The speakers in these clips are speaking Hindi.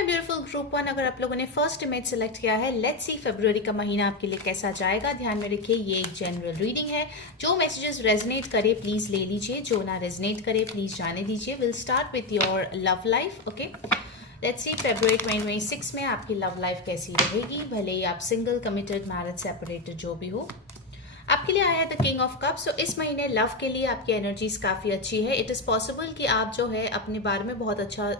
माय ब्यूटीफुल ग्रुप वन, अगर आप लोगों ने फर्स्ट इमेज सेलेक्ट किया है, लेट्स सी फरवरी का महीना आपके लिए कैसा जाएगा। ध्यान में रखिए ये एक जनरल रीडिंग है। जो मैसेजेस रेजनेट करे प्लीज ले लीजिए, जो ना रेजनेट करे प्लीज जाने दीजिए। Will start with your love life. Okay, let's see फरवरी 2026 में आपकी लव लाइफ कैसी रहेगी। भले ही आप सिंगल, कमिटेड, मैरिड, सेपरेटेड जो भी हो, आपके लिए आया है द किंग ऑफ कप्स। सो इस महीने लव के लिए आपकी एनर्जीज काफ़ी अच्छी है। इट इज़ पॉसिबल कि आप जो है अपने बारे में बहुत अच्छा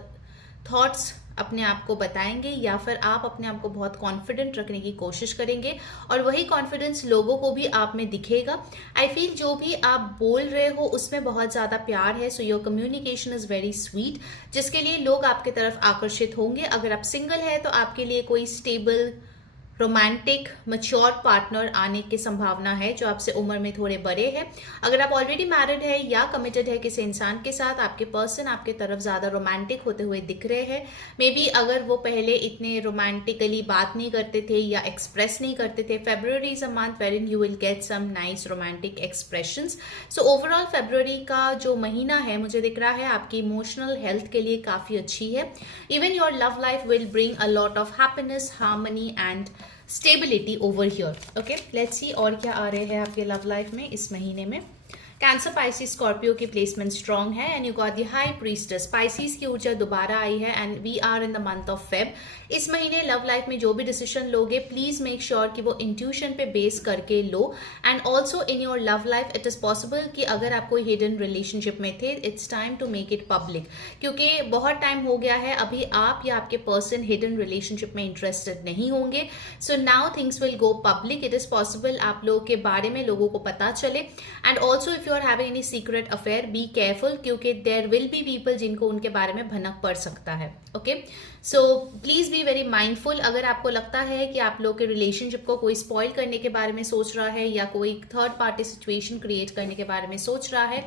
थॉट्स अपने आप को बताएंगे, या फिर आप अपने आप को बहुत कॉन्फिडेंट रखने की कोशिश करेंगे और वही कॉन्फिडेंस लोगों को भी आप में दिखेगा। आई फील जो भी आप बोल रहे हो उसमें बहुत ज़्यादा प्यार है। So your communication is very sweet, जिसके लिए लोग आपके तरफ आकर्षित होंगे। अगर आप सिंगल है तो आपके लिए कोई स्टेबल, रोमांटिक, मैच्योर पार्टनर आने की संभावना है जो आपसे उम्र में थोड़े बड़े हैं। अगर आप ऑलरेडी मैरिड है या कमिटेड है किसी इंसान के साथ, आपके पर्सन आपके तरफ ज़्यादा रोमांटिक होते हुए दिख रहे हैं। मे बी अगर वो पहले इतने रोमांटिकली बात नहीं करते थे या एक्सप्रेस नहीं करते थे, February is a month wherein you will get some nice romantic expressions. So overall February का जो महीना है मुझे दिख रहा है आपकी इमोशनल हेल्थ के लिए काफ़ी अच्छी है। Even your love life will bring a lot of happiness, harmony and stability over here. Okay, let's सी और क्या आ रहे हैं आपके लव लाइफ में इस महीने में। कैंसर, पाइसिस, स्कॉर्पियो की प्लेसमेंट स्ट्रॉन्ग है and you got the high priestess. Pisces की ऊर्जा दोबारा आई है and we are in the month of Feb. इस महीने लव लाइफ में जो भी डिसीजन लोगे प्लीज मेक श्योर कि वो इंट्यूशन पे बेस करके लो। And also in your love life it is possible कि अगर आप कोई हिडन रिलेशनशिप में थे, it's time to make it public, क्योंकि बहुत टाइम हो गया है अभी आप या आपके पर्सन हिडन रिलेशनशिप में इंटरेस्टेड नहीं होंगे। So now things will go public. It is possible आप लोगों के बारे में लोगों को पता चले। And also if you are having any secret affair, be careful, क्योंकि देयर विल बी पीपल जिनको उनके बारे में भनक पड़ सकता है। Okay, so please be very mindful. अगर आपको लगता है कि आप लोग के रिलेशनशिप को कोई स्पॉइल करने के बारे में सोच रहा है या कोई थर्ड पार्टी सिचुएशन क्रिएट करने के बारे में सोच रहा है,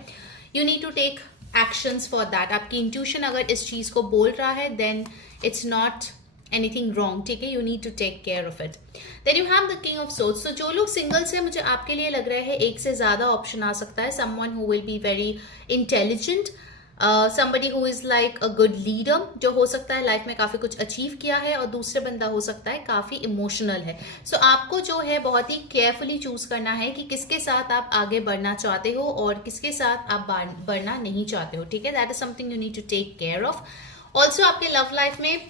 you need to take actions for that. आपकी इंट्यूशन अगर इस चीज को बोल रहा है then it's not anything wrong, ठीक है। You need to take care of it. Then you have the king of swords. तो जो लोग सिंगल्स है, मुझे आपके लिए लग रहा है एक से ज्यादा ऑप्शन आ सकता है। Someone who will be very intelligent, somebody who is like a good leader, जो हो सकता है लाइफ में काफी कुछ अचीव किया है, और दूसरे बंदा हो सकता है काफी इमोशनल है। सो आपको जो है बहुत ही केयरफुली चूज करना है कि किसके साथ आप आगे बढ़ना चाहते हो और किसके साथ आप बढ़ना नहीं चाहते हो, ठीक है। That is something you need to take care of. Also आपके लव लाइफ में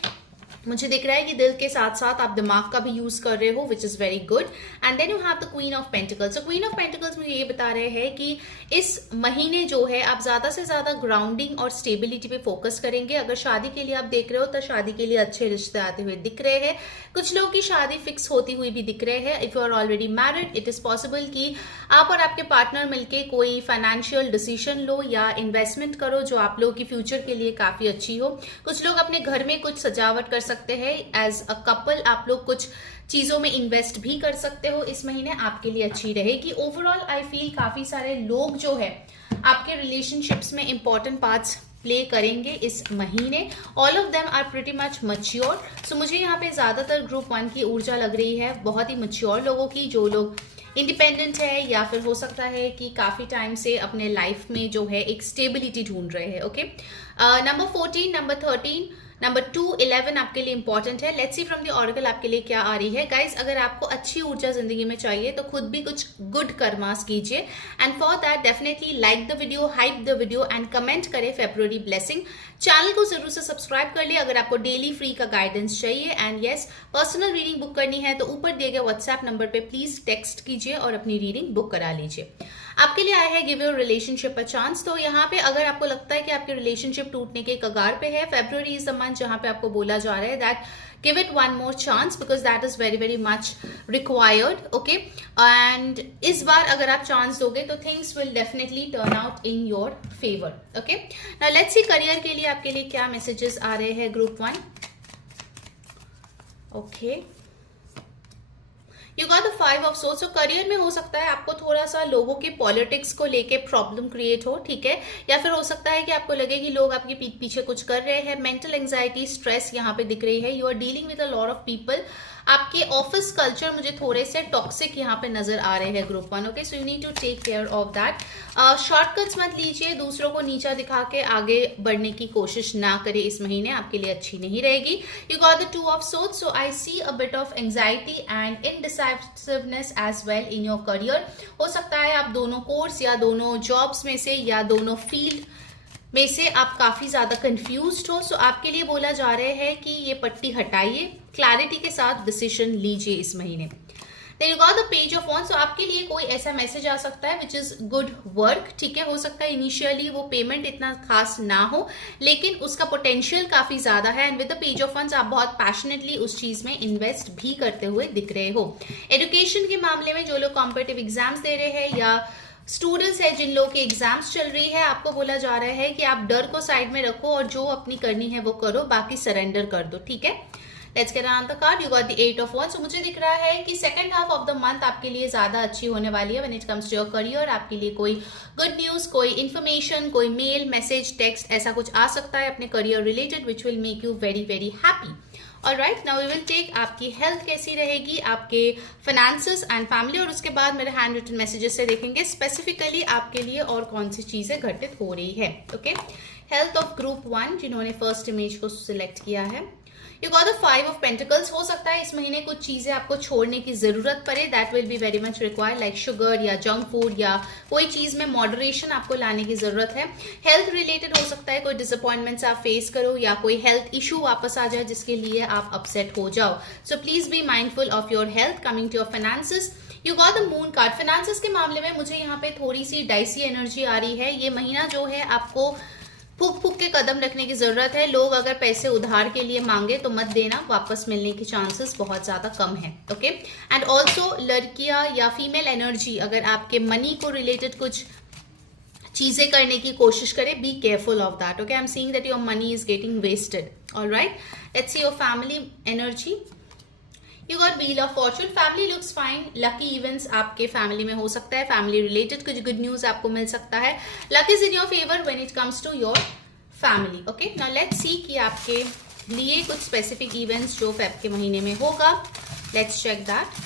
मुझे दिख रहा है कि दिल के साथ साथ आप दिमाग का भी यूज कर रहे हो, which is very good. And then you have the queen of pentacles. तो क्वीन ऑफ पेंटिकल्स मुझे ये बता रहे हैं कि इस महीने जो है आप ज्यादा से ज्यादा ग्राउंडिंग और स्टेबिलिटी पे फोकस करेंगे। अगर शादी के लिए आप देख रहे हो तो शादी के लिए अच्छे रिश्ते आते हुए दिख रहे हैं। कुछ लोगों की शादी फिक्स होती हुई भी दिख रहे हैं। If you are already married, it is possible कि आप और आपके पार्टनर मिलके कोई फाइनेंशियल डिसीजन लो या इन्वेस्टमेंट करो जो आप लोगों की फ्यूचर के लिए काफी अच्छी हो। कुछ लोग अपने घर में कुछ सजावट कर सकते हैं। एज अ कपल आप लोग कुछ चीजों में इन्वेस्ट भी कर सकते हो। इस महीने आपके लिए अच्छी रहेगी। ओवरऑल आई फील काफी सारे लोग जो है आपके रिलेशनशिप्स में इंपॉर्टेंट पार्ट्स प्ले करेंगे इस महीने। All of them are pretty much mature. So मुझे यहाँ पे ज्यादातर ग्रुप वन की ऊर्जा लग रही है बहुत ही मच्योर लोगों की, जो लोग इंडिपेंडेंट है या फिर हो सकता है कि काफी टाइम से अपने लाइफ में जो है एक स्टेबिलिटी ढूंढ रहे हैं। ओके, नंबर 14, नंबर 13, नंबर 2, 11 आपके लिए इंपॉर्टेंट है। Let's see from the oracle आपके लिए क्या आ रही है। गाइज, अगर आपको अच्छी ऊर्जा जिंदगी में चाहिए तो खुद भी कुछ गुड कर्मास कीजिए। And for that definitely like the video, hype the video and comment करें फेब्रुअरी ब्लेसिंग। चैनल को जरूर से सब्सक्राइब कर ले अगर आपको डेली फ्री का गाइडेंस चाहिए। And yes, personal reading book करनी है तो ऊपर दिए गए व्हाट्सएप नंबर पे प्लीज टेक्स्ट कीजिए और अपनी रीडिंग बुक करा लीजिए। आपके लिए आया है give your relationship a chance. तो यहाँ पे अगर आपको लगता है कि आपकी रिलेशनशिप टूटने के कगार पे है, फेब्रुअरी इज द मंथ जहाँ पे आपको बोला जा रहा है that give it one more chance because that is very very much required. Okay, and इस बार अगर आप चांस दोगे तो things will definitely turn out in your favor. Okay, now let's see career के लिए आपके लिए क्या मैसेजेस आ रहे हैं group one. Okay, you got the 5 of swords. तो करियर में हो सकता है आपको थोड़ा सा लोगों के पॉलिटिक्स को लेके प्रॉब्लम क्रिएट हो, ठीक है, या फिर हो सकता है कि आपको लगे कि लोग आपके पीठ पीछे कुछ कर रहे हैं। मेंटल एंजाइटी, स्ट्रेस यहाँ पे दिख रही है। You are dealing with a lot of people. आपके ऑफिस कल्चर मुझे थोड़े से टॉक्सिक यहाँ पे नजर आ रहे हैं group 1, okay, so you need to take care of that. Shortcuts मत लीजिए, दूसरों को नीचा दिखा के आगे बढ़ने की कोशिश ना करें, इस महीने आपके लिए अच्छी नहीं रहेगी। You got the 2 of swords, so I see a bit of anxiety and indecisiveness as well in your career. हो सकता है आप दोनों कोर्स या दोनों जॉब्स में से या दोनों फील्ड में से आप काफी ज्यादा कंफ्यूज्ड हो। सो आपके लिए बोला जा रहा है कि ये पट्टी हटाइए, क्लैरिटी के साथ डिसीजन लीजिए इस महीने। Then you got the page of wands, so आपके लिए कोई ऐसा मैसेज आ सकता है विच इज गुड वर्क, ठीक है। हो सकता है इनिशियली वो पेमेंट इतना खास ना हो, लेकिन उसका पोटेंशियल काफी ज्यादा है, and with the page of wands आप बहुत पैशनेटली उस चीज में इन्वेस्ट भी करते हुए दिख रहे हो। एजुकेशन के मामले में जो लोग कॉम्पिटिटिव एग्जाम्स दे रहे हैं या स्टूडेंट्स है जिन लोगों के एग्जाम्स चल रही है, आपको बोला जा रहा है कि आप डर को साइड में रखो और जो अपनी करनी है वो करो, बाकी सरेंडर कर दो, ठीक है। Let's get on the card, you got the 8 of wands, so मुझे दिख रहा है कि second half of the month आपके लिए ज्यादा अच्छी होने वाली है when it comes to your career. आपके लिए कोई गुड न्यूज, कोई इन्फॉर्मेशन, कोई मेल, मैसेज, टेक्स्ट ऐसा कुछ आ सकता है अपने career related which will make you very very happy. Alright, now we will take आपकी हेल्थ कैसी रहेगी, आपके फाइनेंसेस एंड फैमिली, और उसके बाद मेरे हैंड रिटन मैसेजेस से देखेंगे स्पेसिफिकली आपके लिए और कौन सी चीजें घटित हो रही है, ओके। हेल्थ ऑफ ग्रुप 1 जिन्होंने फर्स्ट इमेज को सिलेक्ट किया है, you got the 5 of pentacles. हो सकता है इस महीने कुछ चीजें आपको छोड़ने की जरूरत पड़े, that will be very much required, like sugar या जंक फूड या कोई चीज में मॉडरेशन आपको लाने की जरूरत है। हेल्थ रिलेटेड हो सकता है कोई डिसअपॉइंटमेंट्स आप फेस करो या कोई हेल्थ इशू वापस आ जाए जिसके लिए आप अपसेट हो जाओ, so please be mindful of your health. Coming to your finances, you got the moon card. Finances के मामले में मुझे यहाँ पे थोड़ी सी डाइसी एनर्जी आ रही है। ये महीना जो है आपको फूक फूक के कदम रखने की जरूरत है। लोग अगर पैसे उधार के लिए मांगे तो मत देना, वापस मिलने की चांसेस बहुत ज्यादा कम है, ओके। एंड ऑल्सो लड़कियां या फीमेल एनर्जी अगर आपके मनी को रिलेटेड कुछ चीजें करने की कोशिश करे, be careful of that, okay. I am seeing that your money is getting wasted, alright. Let's see your family energy, you got wheel of fortune. Family looks fine, lucky events आपके फैमिली में हो सकता है, फैमिली रिलेटेड कुछ गुड न्यूज आपको मिल सकता है। Luck is in your favour when it comes to your family, okay. Now let's see कि आपके लिए कुछ स्पेसिफिक इवेंट्स जो फेब के महीने में होगा, let's check that.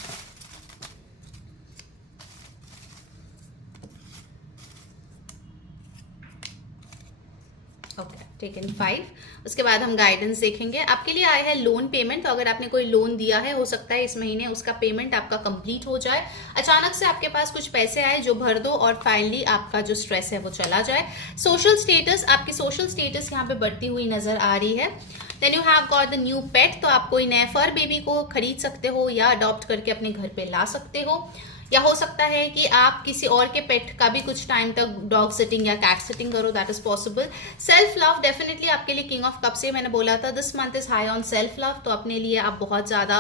Okay, taken 5। उसके बाद हम गाइडेंस देखेंगे। आपके लिए आया है लोन पेमेंट, तो अगर आपने कोई लोन दिया है, हो सकता है इस महीने उसका पेमेंट आपका कंप्लीट हो जाए। अचानक से आपके पास कुछ पैसे आए जो भर दो और फाइनली आपका जो स्ट्रेस है वो चला जाए। सोशल स्टेटस, आपकी सोशल स्टेटस यहाँ पे बढ़ती हुई नजर आ रही है। Then you have got the new pet, तो आप कोई नए फर बेबी को खरीद सकते हो या अडॉप्ट करके अपने घर पे ला सकते हो, या हो सकता है कि आप किसी और के पेट का भी कुछ टाइम तक डॉग सिटिंग या कैट सिटिंग करो, that is possible. Self love definitely आपके लिए किंग ऑफ कप से मैंने बोला था this month is high on self love, तो अपने लिए आप बहुत ज्यादा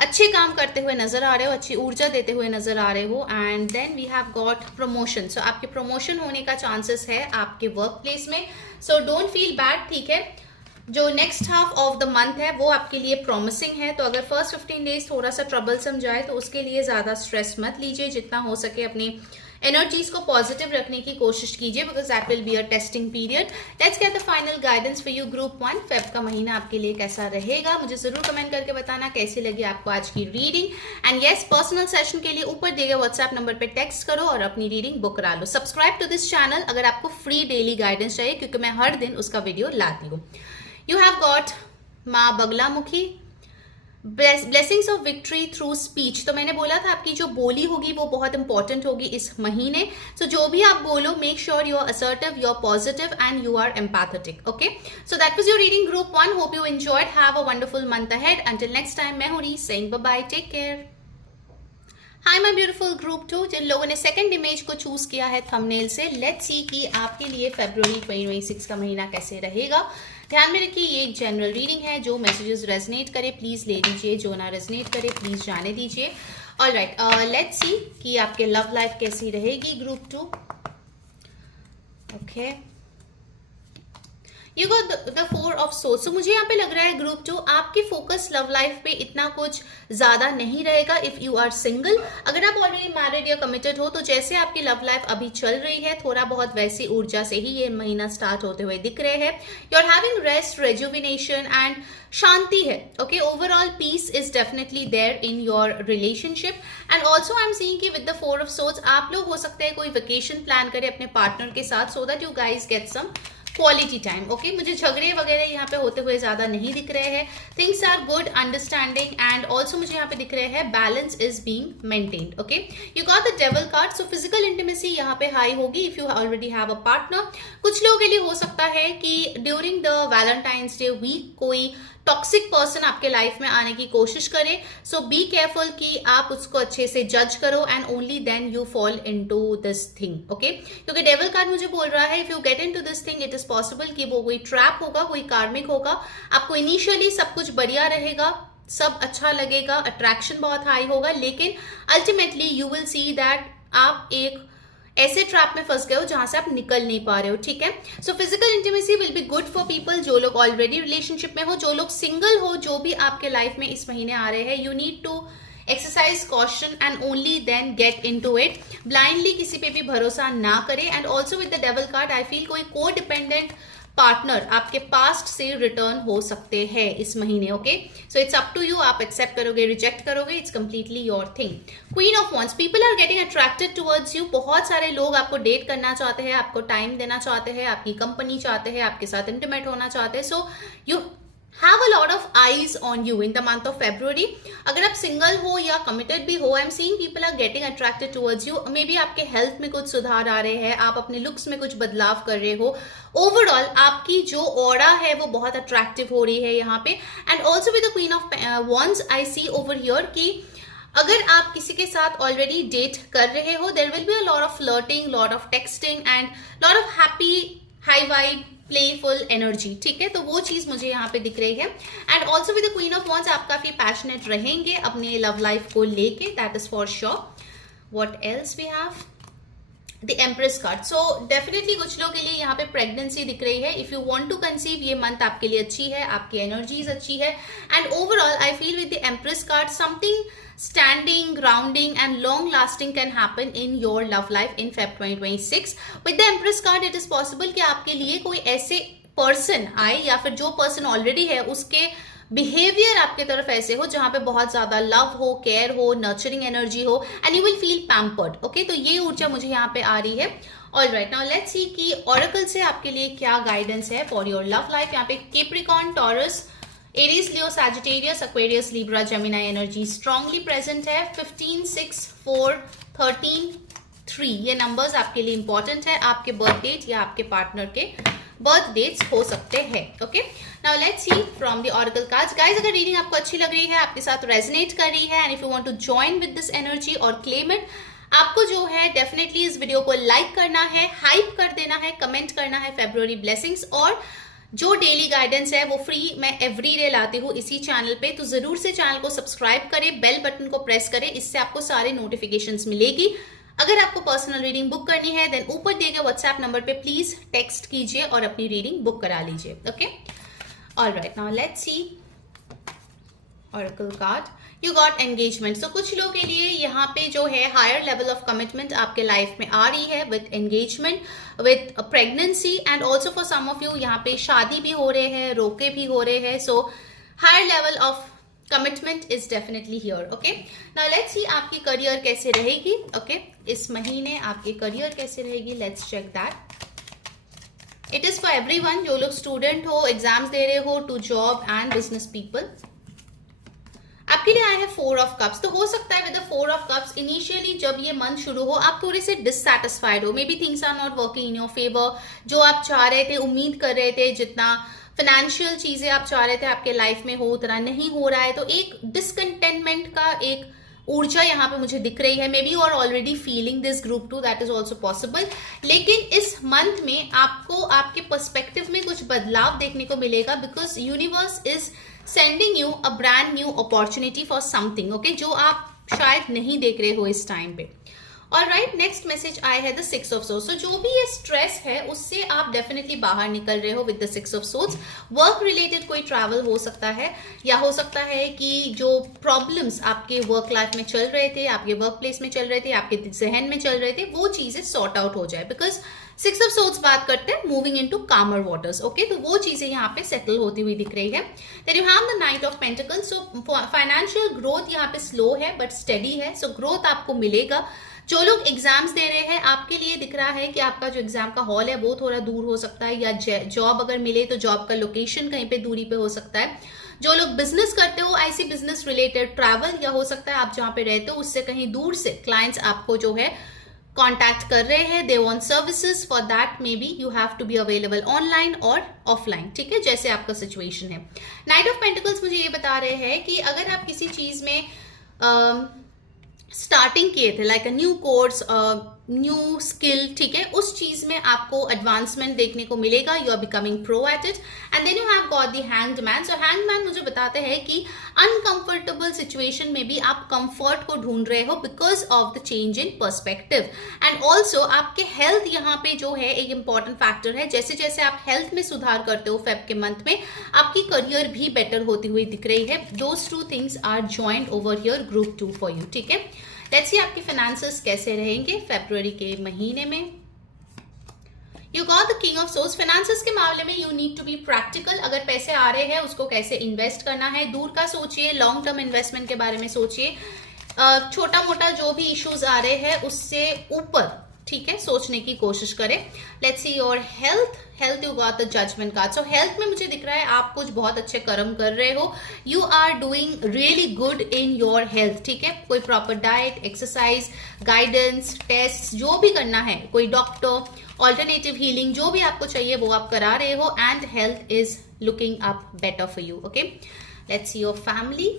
अच्छे काम करते हुए नजर आ रहे हो, अच्छी ऊर्जा देते हुए नजर आ रहे हो। And then we have got promotion, so आपके प्रमोशन होने का चांसेस है आपके वर्क प्लेस में, सो डोंट फील बैड, ठीक है। जो next half of the month है वो आपके लिए प्रॉमिसिंग है, तो अगर फर्स्ट 15 डेज थोड़ा सा ट्रबलसम जाए तो उसके लिए ज्यादा स्ट्रेस मत लीजिए, जितना हो सके अपनी एनर्जीज को पॉजिटिव रखने की कोशिश कीजिए, because that will be a testing period. Let's get the final guidance for you group 1। Feb का महीना आपके लिए कैसा रहेगा, मुझे जरूर कमेंट करके बताना कैसी लगी आपको आज की reading. And yes, personal session के लिए ऊपर दिए गए व्हाट्सएप नंबर पे टेक्स्ट करो और अपनी रीडिंग बुक करा लो। सब्सक्राइब टू दिस चैनल अगर आपको फ्री डेली गाइडेंस चाहिए, क्योंकि मैं हर दिन उसका वीडियो लाती हूँ। You have got माँ Baglamukhi, blessings of victory through speech, तो मैंने बोला था आपकी जो बोली होगी वो बहुत इंपॉर्टेंट होगी इस महीने। सो जो भी आप बोलो, make sure you are assertive, you are positive and you are empathetic, okay. So that was your reading group 1। Hope you enjoyed, have a wonderful month ahead. Until next time, मैं हूं री saying bye bye, take care. Hi my beautiful group 2, जिन लोगों ने सेकंड इमेज को चूज किया है थंबनेल से, लेट्स सी कि आपके लिए फरवरी 2026 का महीना कैसे रहेगा। ध्यान में रखिए ये एक जनरल रीडिंग है, जो मैसेजेस रेजनेट करे प्लीज ले लीजिए, जो ना रेजनेट करे प्लीज जाने दीजिए। ऑलराइट, लेट्स सी कि आपके लव लाइफ कैसी रहेगी group 2, okay. You got the 4 of swords. तो मुझे यहाँ पे लग रहा है ग्रुप जो आपके फोकस लव लाइफ पे इतना कुछ ज्यादा नहीं रहेगा इफ यू आर सिंगल। अगर आप ऑलरेडी मैरिड या कमिटेड हो तो जैसे आपकी लव लाइफ अभी चल रही है थोड़ा बहुत वैसी ऊर्जा से ही ये महीना स्टार्ट होते हुए दिख रहे हैं। You are having rest, rejuvenation and shanti है। Okay, overall peace is definitely there in your relationship. And also I am seeing कि विद द 4 ऑफ सोर्ड्स आप लोग हो सकते हैं कोई वेकेशन प्लान करें अपने पार्टनर के साथ so that you guys get some quality time. Okay, मुझे झगड़े वगैरह यहाँ पे होते हुए ज्यादा नहीं दिख रहे हैं। Things are good, understanding and also मुझे यहाँ पे दिख रहे हैं balance is being maintained. Okay, you got the devil card. So physical intimacy यहाँ पे हाई होगी if you already have a partner. कुछ लोगों के लिए हो सकता है कि during the Valentine's day week कोई टॉक्सिक पर्सन आपके लाइफ में आने की कोशिश करे। सो बी केयरफुल कि आप उसको अच्छे से जज करो and only then you fall into this thing. Okay, क्योंकि डेविल कार्ड मुझे बोल रहा है if you get into this thing it is possible कि वो कोई ट्रैप होगा, कोई कार्मिक होगा। आपको इनिशियली सब कुछ बढ़िया रहेगा, सब अच्छा लगेगा, अट्रैक्शन बहुत हाई होगा, लेकिन ultimately you will see that आप एक ऐसे ट्रैप में फंस गए हो जहां से आप निकल नहीं पा रहे हो। ठीक है, सो physical intimacy will be good for people जो लोग ऑलरेडी रिलेशनशिप में हो, जो लोग सिंगल हो, जो भी आपके लाइफ में इस महीने आ रहे हैं। You need to exercise caution and only then get into it. Blindly किसी पे भी भरोसा ना करें। And also with the devil card I feel कोई को डिपेंडेंट पार्टनर आपके पास्ट से रिटर्न हो सकते हैं इस महीने। Okay, so it's up to you, आप एक्सेप्ट करोगे, रिजेक्ट करोगे, it's completely your thing. Queen of wands, people are getting attracted towards you. बहुत सारे लोग आपको डेट करना चाहते हैं, आपको टाइम देना चाहते हैं, आपकी कंपनी चाहते हैं, आपके साथ इंटीमेट होना चाहते हैं। So you have a lot of eyes on you in the month of February. अगर आप सिंगल हो या कमिटेड भी हो, I am seeing people are getting attracted towards you. Maybe आपके हेल्थ में कुछ सुधार आ रहे हैं, आप अपने लुक्स में कुछ बदलाव कर रहे हो। ओवरऑल आपकी जो ऑरा है वो बहुत अट्रैक्टिव हो रही है यहाँ पे। And also with the queen of wands I see over here कि अगर आप किसी के साथ ऑलरेडी डेट कर रहे हो there will be a lot of flirting, lot of texting and lot of happy high vibe playful energy. ठीक है, तो वो चीज मुझे यहाँ पे दिख रही है। And also with the queen of wands आप काफी पैशनेट रहेंगे अपने लव लाइफ को लेके, that is for sure. What else we have? The empress card. So definitely कुछ लोगों के लिए यहाँ पे प्रेगनेंसी दिख रही है। If you want to conceive ये मंथ आपके लिए अच्छी है, आपकी एनर्जीज अच्छी है। And overall I feel with the empress card something standing, grounding and long lasting can happen in your love life in Feb 2026. With the Empress card it is possible कि आपके लिए कोई ऐसे पर्सन आए या फिर जो पर्सन ऑलरेडी है उसके बिहेवियर आपके तरफ ऐसे हो जहां पे बहुत ज्यादा लव हो, केयर हो, नर्चरिंग एनर्जी हो and you will feel pampered. Okay, तो ये ऊर्जा मुझे यहाँ पे आ रही है। All right, now let's see कि ऑरेकल से आपके लिए क्या गाइडेंस है फॉर योर लव लाइफ। यहाँ पे Capricorn, Taurus, Aries, Leo, Sagittarius, Aquarius, Libra, Gemini energy strongly present है। 15, 6, 4, 13, 3 ये नंबर्स आपके लिए इंपॉर्टेंट है। आपके बर्थ डेट या आपके पार्टनर के बर्थ डेट्स हो सकते हैं। Okay, now let's see from the oracle cards. Guys, अगर रीडिंग आपको अच्छी लग रही है, आपके साथ रेजोनेट कर रही है and if you want to join with this energy और क्लेम इट, आपको जो है डेफिनेटली इस वीडियो को लाइक करना है, हाइप कर देना है, कमेंट करना है फेब्रुअरी ब्लेसिंग्स। और जो डेली गाइडेंस है वो फ्री मैं एवरी डे लाती हूँ इसी चैनल पे, तो जरूर से चैनल को सब्सक्राइब करें, बेल बटन को प्रेस करें, इससे आपको सारे नोटिफिकेशंस मिलेगी। अगर आपको पर्सनल रीडिंग बुक करनी है देन ऊपर दिए गए व्हाट्सएप नंबर पे प्लीज टेक्स्ट कीजिए और अपनी रीडिंग बुक करा लीजिए। Okay, alright, now let's see oracle card. You got engagement. So कुछ लोगों के लिए यहाँ पे जो है हायर लेवल ऑफ कमिटमेंट आपके लाइफ में आ रही है with engagement, with pregnancy and also for some of you यहाँ पे शादी भी हो रहे हैं, रोके भी हो रहे हैं। So higher level of commitment is definitely here. Okay, now let's see आपकी करियर कैसे रहेगी। ओके, इस महीने आपकी करियर कैसे रहेगी, let's check that. It is for everyone, जो लोग स्टूडेंट हो, एग्जाम्स दे रहे हो, to job and business people. आपके लिए आया है 4 ऑफ कप्स। तो हो सकता है with the 4 of cups initially जब ये मंथ शुरू हो आप थोड़े से डिससैटिस्फाइड हो, maybe things are not working in your favour. जो आप चाह रहे थे, उम्मीद कर रहे थे, जितना फाइनेंशियल चीजें आप चाह रहे थे आपके लाइफ में हो उतना नहीं हो रहा है। तो एक डिसकंटेनमेंट का एक ऊर्जा यहाँ पे मुझे दिख रही है। Maybe you are already feeling this group two, that is also possible. लेकिन इस मंथ में आपको आपके पर्सपेक्टिव में कुछ बदलाव देखने को मिलेगा because universe is sending you a brand new opportunity for something. Okay, जो आप शायद नहीं देख रहे हो इस टाइम पे। और राइट, नेक्स्ट मैसेज आया है द 6 ऑफ सोर्ड्स। सो जो भी ये स्ट्रेस है उससे आप डेफिनेटली बाहर निकल रहे हो with the 6 of swords. Work related कोई ट्रैवल हो सकता है, या हो सकता है कि जो प्रॉब्लम्स आपके वर्क लाइफ में चल रहे थे, आपके वर्क प्लेस में चल रहे थे, आपके जहन में चल रहे थे, वो चीजें सॉर्ट आउट हो जाए। बिकॉज 6 ऑफ सोर्ड्स बात करते हैं मूविंग इनटू कामर वाटर्स। ओके, तो वो चीजें यहाँ पे सेटल होती हुई दिख रही है। Then you have the knight of pentacles. So financial growth यहाँ पे स्लो है बट स्टेडी है। सो ग्रोथ आपको मिलेगा। जो लोग एग्जाम्स दे रहे हैं, आपके लिए दिख रहा है कि आपका जो एग्जाम का हॉल है वो थोड़ा दूर हो सकता है, या जॉब अगर मिले तो जॉब का लोकेशन कहीं पे दूरी पे हो सकता है। जो लोग बिजनेस करते हो, ऐसी बिजनेस रिलेटेड ट्रैवल, या हो सकता है आप जहां पे रहते हो उससे कहीं दूर से क्लाइंट्स आपको जो है कॉन्टैक्ट कर रहे हैं, they want services. For that maybe you have to be available online और ऑफलाइन, ठीक है, जैसे आपका सिचुएशन है। नाइट ऑफ पेंटिकल्स मुझे ये बता रहे हैं कि अगर आप किसी चीज में स्टार्टिंग किए थे, like a new course, new skill, ठीक है, उस चीज में आपको एडवांसमेंट देखने को मिलेगा। You are becoming pro at it. And then you have got the hanged man. So hanged man मुझे बताते हैं कि अनकंफर्टेबल सिचुएशन में भी आप कंफर्ट को ढूंढ रहे हो because of the change in perspective. And also आपके हेल्थ यहाँ पे जो है एक इंपॉर्टेंट फैक्टर है। जैसे जैसे आप हेल्थ में सुधार करते हो फेब के मंथ में, आपकी करियर भी बेटर होती हुई दिख रही है। Those two things are joint over here group 2 for you, ठीक है। लेट्स सी आपके फाइनेंसेस कैसे रहेंगे फरवरी के महीने में। You got the king of swords. Finances के मामले में you need to be practical. अगर पैसे आ रहे हैं उसको कैसे इन्वेस्ट करना है, दूर का सोचिए, लॉन्ग टर्म इन्वेस्टमेंट के बारे में सोचिए। छोटा मोटा जो भी इश्यूज आ रहे हैं उससे ऊपर, ठीक है, सोचने की कोशिश करें। Let's see your health. Health you got the judgement card. So health में मुझे दिख रहा है आप कुछ बहुत अच्छे कर्म कर रहे हो। You are doing really good in your health, ठीक है। कोई proper diet, exercise, guidance, test जो भी करना है, कोई डॉक्टर, ऑल्टरनेटिव हीलिंग, जो भी आपको चाहिए वो आप करा रहे हो। And health is looking up better for you. Okay, let's see your family.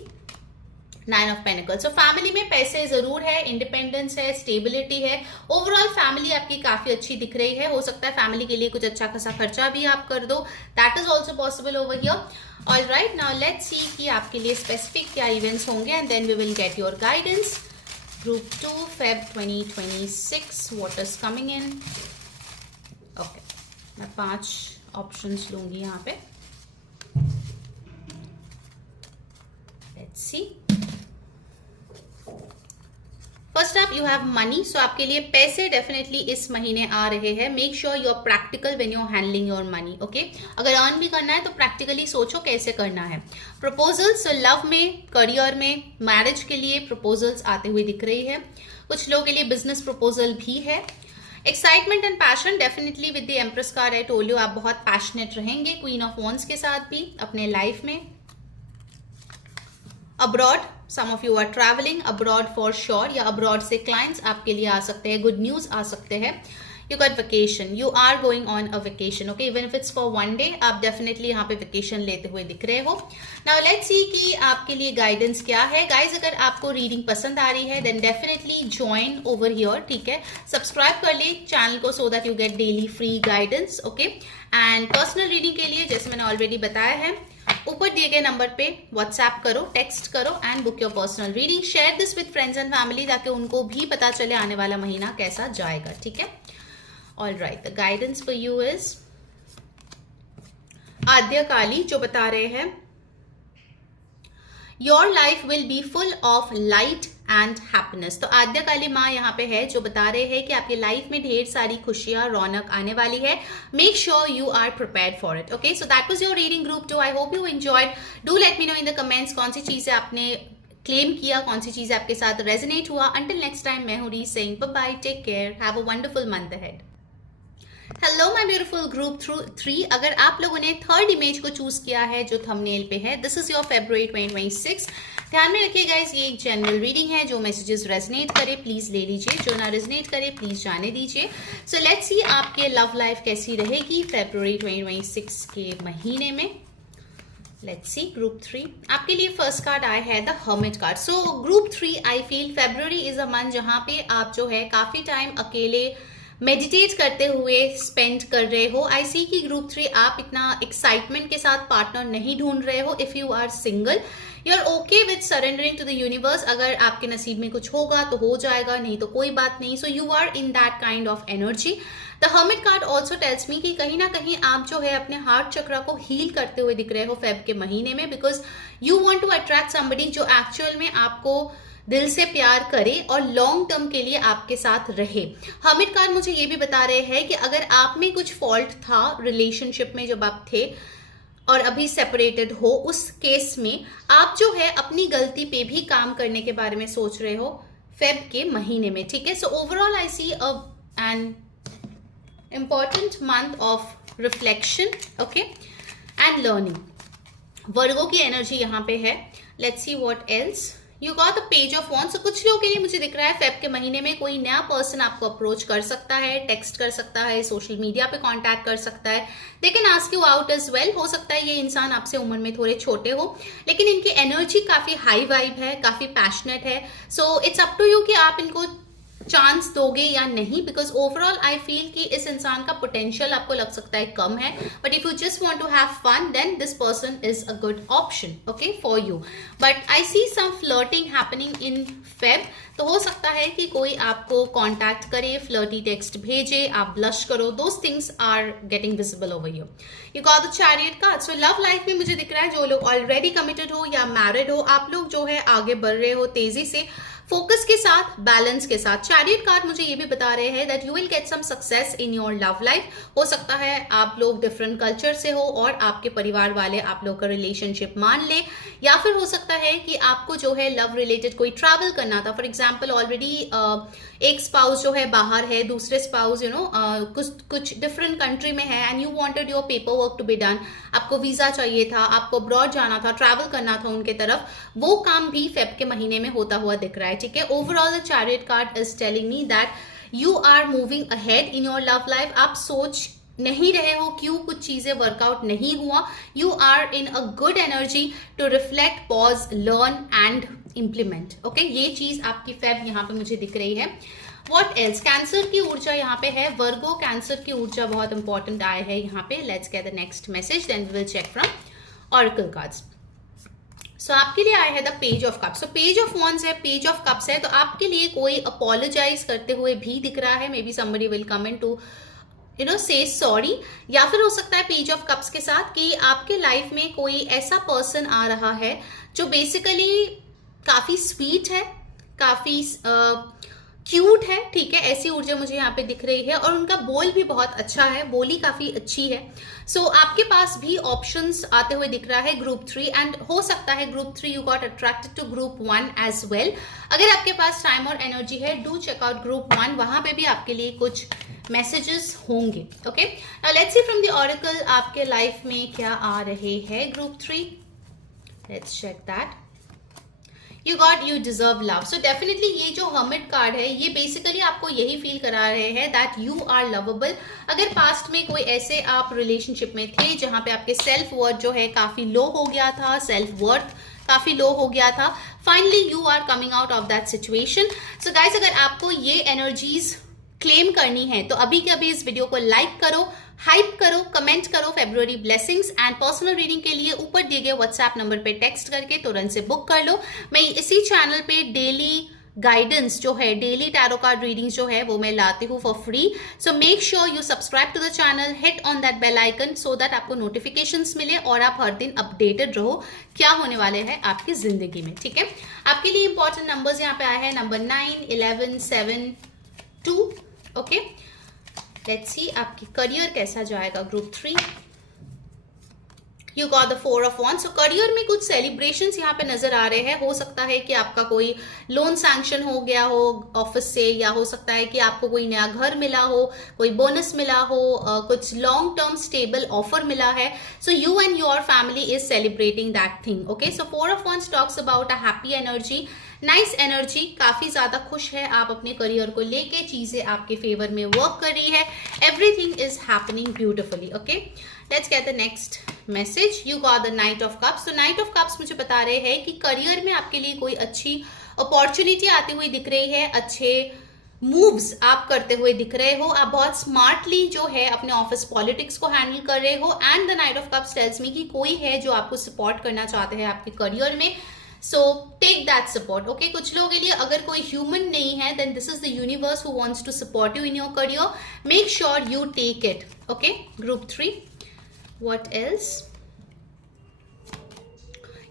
9 of pentacles. So family में पैसे जरूर है, इंडिपेंडेंस है, स्टेबिलिटी है। ओवरऑल फैमिली आपकी काफी अच्छी दिख रही है। हो सकता है फैमिली के लिए कुछ अच्छा खासा खर्चा भी आप कर दो। That is also possible over here. Alright, now let's see कि आपके लिए स्पेसिफिक क्या इवेंट्स होंगे and then we will get your guidance. Group 2 Feb 2026, what is coming in. Okay, मैं 5 ऑप्शंस लूंगी यहाँ पे। Let's see. First up you have money. So आपके लिए पैसे डेफिनेटली इस महीने आ रहे हैं। Make sure you are practical when you are handling your money. Okay, अगर अर्न भी करना है तो प्रैक्टिकली सोचो कैसे करना है। प्रपोजल्स, लव में, करियर में, मैरिज के लिए प्रपोजल्स आते हुए दिख रही है। कुछ लोगों के लिए बिजनेस प्रपोजल भी है। Excitement and passion definitely with the empress card I told you, आप बहुत पैशनेट रहेंगे क्वीन ऑफ वॉन्ड्स के साथ भी अपने लाइफ में। Abroad, some of you are travelling abroad for sure, या अब्रॉड से क्लाइंट्स आपके लिए आ सकते हैं, गुड न्यूज आ सकते हैं। You got vacation, you are going on a vacation. Okay, even if it's for 1 day, आप डेफिनेटली यहाँ पे वेकेशन लेते हुए दिख रहे हो। नाउ लेट्स सी कि आपके लिए गाइडेंस क्या है। गाइज, अगर आपको रीडिंग पसंद आ रही है then definitely join over here, ठीक है। सब्सक्राइब कर ले चैनल को so that you get daily free guidance. Okay, and personal reading के लिए जैसे मैंने ऑलरेडी बताया है, ऊपर दिए गए नंबर पे व्हाट्सएप करो, टेक्स्ट करो and book your personal reading. Share this with friends and family ताकि उनको भी पता चले आने वाला महीना कैसा जाएगा, ठीक है। All right, the guidance for you is आद्य काली, जो बता रहे हैं your life will be full of light and happiness. तो आद्य काली माँ यहाँ पे है जो बता रहे हैं कि आपकी लाइफ में ढेर सारी खुशियां, रौनक आने वाली है। Make sure you are prepared for it. Okay, so that was your reading group 2। I hope you enjoyed. Do let me know in the comments कौन सी चीजें आपने क्लेम किया, कौन सी चीजें आपके साथ रेजोनेट हुआ। अंटिल नेक्स्ट टाइम, मैं हूँ री saying bye bye, take care, have a wonderful month ahead. Hello my beautiful group 3। अगर आप लोगों ने थर्ड इमेज को चूज किया है जो थंबनेल पे है, दिस इज योर फरवरी 2026। ध्यान में रखिए गाइस, ये एक जनरल रीडिंग है। जो मैसेजेस रेजनेट करे प्लीज ले लीजिए, जो ना रेजनेट करे प्लीज जाने दीजिए। सो लेट्स सी आपके लव लाइफ कैसी रहेगी फरवरी 2026 के महीने में। Let's see group 3। आपके लिए फर्स्ट कार्ड आया है the hermit card. So group 3, I feel February is a month जहां पे आप जो है काफी टाइम अकेले मेडिटेट करते हुए स्पेंड कर रहे हो। आई सी की ग्रुप 3 आप इतना एक्साइटमेंट के साथ पार्टनर नहीं ढूंढ रहे हो। If you are single, you are okay with surrendering to the universe. अगर आपके नसीब में कुछ होगा तो हो जाएगा, नहीं तो कोई बात नहीं। So you are in that kind of energy. The hermit card also tells me कि कहीं ना कहीं आप जो है अपने हार्ट चक्रा को हील करते हुए दिख रहे हो फेब के महीने में, because you want to attract somebody जो एक्चुअल में आपको दिल से प्यार करे और लॉन्ग टर्म के लिए आपके साथ रहे। हर्मिट कार्ड मुझे ये भी बता रहे हैं कि अगर आप में कुछ फॉल्ट था रिलेशनशिप में जब आप थे और अभी सेपरेटेड हो, उस केस में आप जो है अपनी गलती पे भी काम करने के बारे में सोच रहे हो फेब के महीने में, ठीक है। So overall I see an important month of reflection, okay, and learning. Virgo की एनर्जी यहाँ पे है। Let's see what else. You got the page of wands. तो कुछ लोगों के लिए मुझे दिख रहा है फेब के महीने में कोई नया पर्सन आपको अप्रोच कर सकता है, टेक्स्ट कर सकता है, सोशल मीडिया पे कांटेक्ट कर सकता है। They can ask you out as well. हो सकता है ये इंसान आपसे उम्र में थोड़े छोटे हो, लेकिन इनकी एनर्जी काफी हाई वाइब है, काफी पैशनेट है। So it's up to you कि आप इनको चांस दोगे या नहीं, बिकॉज ओवरऑल आई फील कि इस इंसान का पोटेंशियल आपको लग सकता है कम है, but if you just want to have fun then this person is a good option, okay, for you. But I see some flirting happening in Feb. तो हो सकता है कि कोई आपको कांटेक्ट करे, फ्लर्टी टेक्स्ट भेजे, आप ब्लश करो, those things are getting visible over you. You got the chariot card. So love life में मुझे दिख रहा है जो लोग ऑलरेडी कमिटेड हो या मैरिड हो, आप लोग जो है आगे बढ़ रहे हो तेजी से, फोकस के साथ, बैलेंस के साथ। चैरियट कार्ड मुझे ये भी बता रहे हैं that you will get some success in your love life. हो सकता है आप लोग डिफरेंट कल्चर से हो और आपके परिवार वाले आप लोग का रिलेशनशिप मान ले, या फिर हो सकता है कि आपको जो है लव रिलेटेड कोई ट्रैवल करना था। फॉर एग्जाम्पल ऑलरेडी एक स्पाउस जो है बाहर है, दूसरे स्पाउस कुछ डिफरेंट कंट्री में है and you wanted your paper work to be done. आपको वीजा चाहिए था, आपको अब्रॉड जाना था, ट्रैवल करना था उनके तरफ, वो काम भी फेब के महीने में होता हुआ दिख रहा है, ठीक है। Overall the chariot card is telling me that you are moving ahead in your love life. आप सोच नहीं रहे हो क्यों कुछ चीजें वर्कआउट नहीं हुआ। You are in a good energy to reflect, pause, learn and implement, okay. ये चीज आपकी फेब यहाँ पे मुझे दिख रही है। What else? कैंसर की ऊर्जा यहाँ पे है। वर्गो, कैंसर की ऊर्जा बहुत इंपॉर्टेंट आया है यहाँ पे। Let's get the next message, then we will check from oracle cards. So आपके लिए आया है the page of cups. So page of wands है, पेज ऑफ कप्स है, तो आपके लिए कोई अपोलोजाइज करते हुए भी दिख रहा है। Maybe somebody will come in to say sorry, या फिर हो सकता है पेज ऑफ कप्स के साथ कि आपके लाइफ में कोई ऐसा पर्सन आ रहा है जो बेसिकली काफी स्वीट है, काफी क्यूट है, ठीक है। ऐसी ऊर्जा मुझे यहाँ पे दिख रही है और उनका बोल भी बहुत अच्छा है, बोली काफी अच्छी है। सो आपके पास भी ऑप्शंस आते हुए दिख रहा है ग्रुप 3, एंड हो सकता है group 3 you got attracted to group 1 as well. अगर आपके पास टाइम और एनर्जी है, डू चेक आउट ग्रुप 1, वहां पे भी आपके लिए कुछ मैसेजेस होंगे, okay. Now let's see from the oracle आपके लाइफ में क्या आ रहे हैं group 3। Let's check that. You got you deserve love. So definitely ये जो हर्मिट कार्ड है ये बेसिकली आपको यही फील करा रहे हैं दैट यू आर लवेबल। अगर पास्ट में कोई ऐसे आप रिलेशनशिप में थे जहां पे आपके सेल्फ वर्थ जो है काफी लो हो गया था, सेल्फ वर्थ काफी लो हो गया था, finally you are coming out of that situation. So guys, अगर आपको ये एनर्जीज क्लेम करनी है तो अभी के अभी इस वीडियो को लाइक करो, हाइप करो, कमेंट करो February blessings, and personal reading के लिए ऊपर दिए गए व्हाट्सएप नंबर पे टेक्स्ट करके तुरंत से बुक कर लो। मैं इसी चैनल पे डेली गाइडेंस जो है, डेली टैरो कार्ड रीडिंग्स जो है वो मैं लाती हूँ for free. So make sure you subscribe to the channel, hit on that bell icon so that आपको नोटिफिकेशंस मिले और आप हर दिन अपडेटेड रहो क्या होने वाले हैं आपकी जिंदगी में, ठीक है। आपके लिए इंपॉर्टेंट नंबर्स यहाँ पे आए हैं नंबर 9, 11, 7, 2, ओके। लेट्स सी आपकी करियर कैसा जाएगा group 3। You got the 4 of wands. So career में कुछ सेलिब्रेशंस यहाँ पे नजर आ रहे हैं। हो सकता है कि आपका कोई लोन सैंक्शन हो गया हो ऑफिस से, या हो सकता है कि आपको कोई नया घर मिला हो, कोई बोनस मिला हो, कुछ लॉन्ग टर्म स्टेबल ऑफर मिला है। So you and your family is celebrating that thing, okay. So 4 of wands talks about a happy energy, nice energy, काफी ज्यादा खुश है आप अपने करियर को लेके, चीजें आपके फेवर में वर्क कर रही है, everything is happening beautifully, okay. Let's get the next message. You got the knight of cups. तो नाइट ऑफ कप्स मुझे बता रहे हैं कि करियर में आपके लिए कोई अच्छी अपॉर्चुनिटी आती हुई दिख रही है, अच्छे मूव्स आप करते हुए दिख रहे हो, आप बहुत स्मार्टली जो है अपने ऑफिस पॉलिटिक्स को हैंडल कर रहे हो। And the knight of cups tales me कि कोई है जो आपको सपोर्ट करना चाहते हैं आपके करियर में, so take that support. Okay, कुछ लोगों के लिए अगर कोई ह्यूमन नहीं है then this is the universe who wants to support you in your career, make sure you take it. Okay, group 3, what else,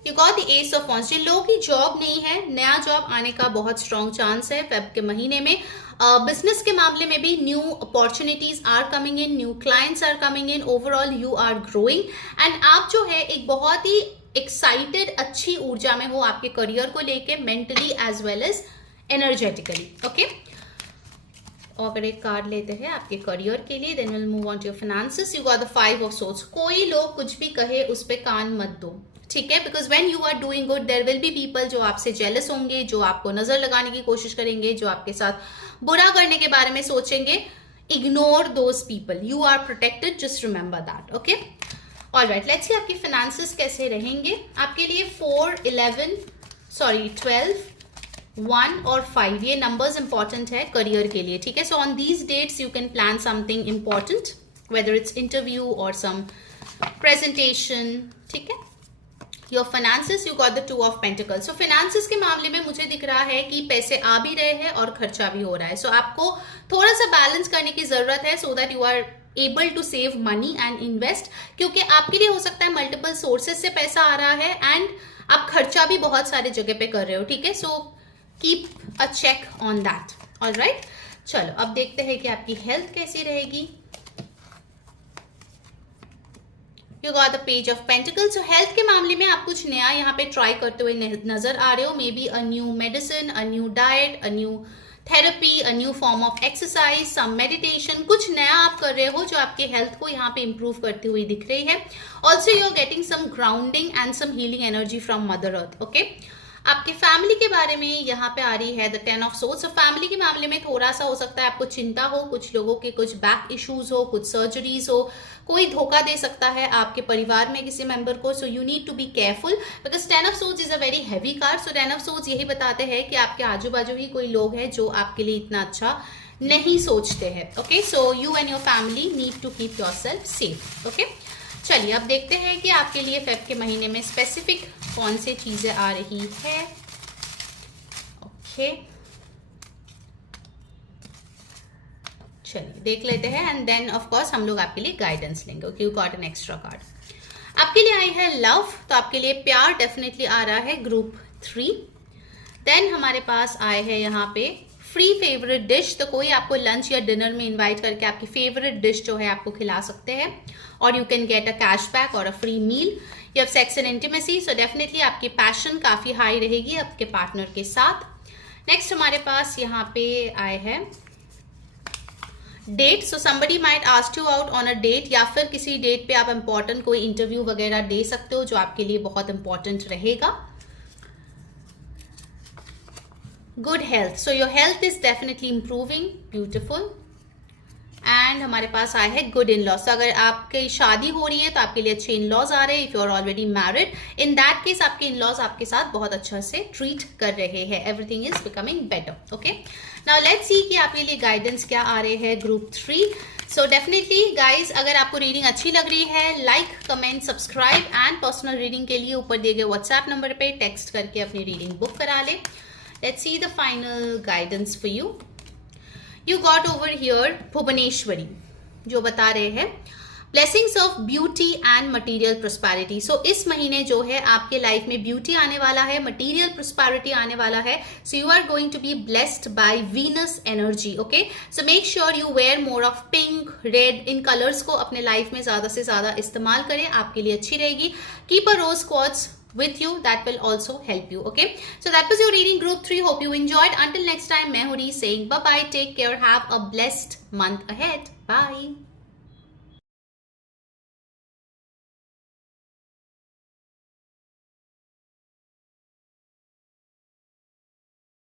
you got the ace of wands. जिन लोगों की जॉब नहीं है, नया जॉब आने का बहुत स्ट्रॉन्ग चांस है फेब के महीने में। बिजनेस के मामले में भी new opportunities are coming in, new clients are coming in, overall you are growing and आप जो है एक बहुत ही एक्साइटेड अच्छी ऊर्जा में हो आपके करियर को लेके, mentally as well as energetically. Okay, और अगर एक कार्ड लेते हैं आपके करियर के लिए, then will move on to your finances. You got the 5 of swords. कोई लोग कुछ भी कहे उस पे कान मत दो, ठीक है, because when you are doing good there will be people जो आपसे जेलस होंगे, जो आपको नजर लगाने की कोशिश करेंगे, जो आपके साथ बुरा करने के बारे में सोचेंगे। Ignore those people, you are protected, just remember that. Okay, alright, let's see आपके फाइनेंसेस कैसे रहेंगे आपके लिए। 4, 12, 1 और 5 ये नंबर्स इंपॉर्टेंट है करियर के लिए, ठीक है। So on these dates you can plan something important, whether it's interview और सम प्रेजेंटेशन, ठीक है। Your finances, you got the 2 of pentacles. So finances के मामले में मुझे दिख रहा है कि पैसे आ भी रहे हैं और खर्चा भी हो रहा है, सो आपको थोड़ा सा बैलेंस करने की जरूरत है so that you are able to save money and invest, क्योंकि आपके लिए हो सकता है मल्टीपल सोर्सेज से पैसा आ रहा है एंड आप खर्चा भी बहुत सारे जगह पे कर रहे हो, ठीक है। So keep a check on that. Alright, चलो अब देखते हैं कि आपकी हेल्थ कैसी रहेगी। You got the page of pentacles. So health के मामले में आप कुछ नया यहाँ पे ट्राई करते हुए नजर आ रहे हो, maybe a new medicine, a new diet, a new therapy, a new form of exercise, some meditation, कुछ नया आप कर रहे हो जो आपके हेल्थ को यहाँ पे इंप्रूव करती हुई दिख रही है। Also you are getting some grounding and some healing energy from mother earth. Okay, आपके फैमिली के बारे में यहाँ पे आ रही है the 10 of swords. So family के मामले में थोड़ा सा हो सकता है आपको चिंता हो, कुछ लोगों के कुछ बैक इश्यूज हो, कुछ सर्जरीज हो, कोई धोखा दे सकता है आपके परिवार में किसी मेंबर को, so you need to be careful because 10 of swords is a very heavy card. So 10 of swords यही बताते हैं कि आपके आजू बाजू ही कोई लोग हैं जो आपके लिए इतना अच्छा नहीं सोचते हैं। Okay, so you and your family need to keep yourself safe. Okay, चलिए अब देखते हैं कि आपके लिए फेब के महीने में स्पेसिफिक कौन सी चीजें आ रही है। ओके, चलिए देख लेते हैं एंड देन ऑफ कोर्स हम लोग आपके लिए गाइडेंस लेंगे। Okay, you got an extra card. आपके लिए आई है लव, तो आपके लिए प्यार डेफिनेटली आ रहा है, ग्रुप 3। देन हमारे पास आए हैं यहाँ पे फ्री फेवरेट डिश, तो कोई आपको लंच या डिनर में इनवाइट करके आपकी फेवरेट डिश जो है आपको खिला सकते हैं, और you can get a cashback और a free meal. You have sex and intimacy, so definitely आपकी पैशन काफी हाई रहेगी आपके पार्टनर के साथ। नेक्स्ट हमारे पास यहाँ पे आए हैं date, so somebody might ask you out on a date, या फिर किसी डेट पे आप इंपॉर्टेंट कोई इंटरव्यू वगैरह दे सकते हो जो आपके लिए बहुत इंपॉर्टेंट रहेगा। Good health, so your health is definitely improving, beautiful. And हमारे पास आया है गुड इन लॉज, अगर आपकी शादी हो रही है तो आपके लिए अच्छे इन लॉज आ रहे हैं। If you are already married, in that case आपके इन लॉज आपके साथ बहुत अच्छा से ट्रीट कर रहे हैं, everything is becoming better. Okay, now let's see कि आपके लिए गाइडेंस क्या आ रहे हैं ग्रुप 3। सो डेफिनेटली गाइज, अगर आपको रीडिंग अच्छी लग रही है, like, comment, subscribe and personal reading के लिए ऊपर दिए गए व्हाट्सएप नंबर पे टेक्स्ट करके अपनी रीडिंग बुक करा ले। Let's see the final guidance for you. You got over here Bhuvaneshwari, जो बता रहे हैं blessings of beauty and material prosperity. So इस महीने जो है आपके लाइफ में ब्यूटी आने वाला है, मटीरियल प्रोस्पेरिटी आने वाला है। So you are going to be blessed by Venus energy. Okay, so make sure you wear more of pink, red, in colours को अपने लाइफ में ज्यादा से ज्यादा इस्तेमाल करें, आपके लिए अच्छी रहेगी। Keep a rose quartz with you, that will also help you. Okay, so that was your reading group 3. Hope you enjoyed. Until next time, मैं हूँ री saying bye bye, take care, have a blessed month ahead. Bye.